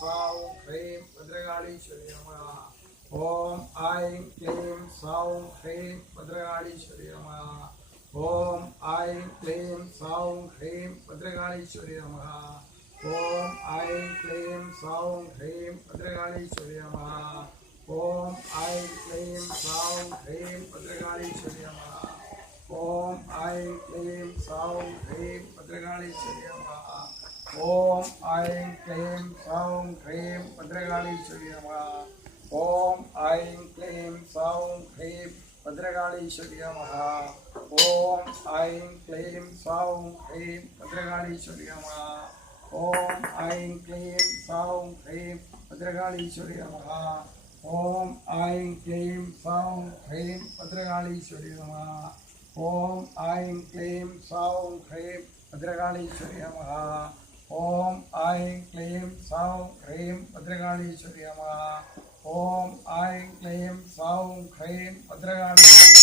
सौं ह्रीं भद्रकालीश्वरी नमः। ओम ऐं क्लीं सौं ह्रीं भद्रकालीश्वरी नमः। ओम ऐं क्लीं सौं ह्रीं भद्रकालीश्वरी नमः। ओम ऐं क्लीं सौं ह्रीं भद्रकालीश्वरी नमः। ओम ऐं क्लीं सौं ह्रीं भद्रकालीश्वरी नमः। ओम ऐं क्लीं सौं ह्रीं भद्रकालीश्वरी नमः। ओम ऐं क्लीं सौं ह्रीं भद्रकालीश्वरी नमः। ओम ऐं क्लीं सौं ह्रीं भद्रकालीश्वरी नमः। ओम ऐं क्लीं सौं ह्रीं भद्रकालीश्वरी नमः। ओम ऐं क्लीं सौं ह्रीं भद्रकालीश्वरी नमः। ओम ऐं क्लीं सौं ह्रीं भद्रकालीश्वरी नमः। ओम ऐं क्लीं सौं ह्रीं भद्रकालीश्वरी नमः। ओम ऐं क्लीं सौं ह्रीं भद्रकालीश्वरी नमः। ओम ऐं क्लीं सौं ह्रीं भद्रकालीश्वरी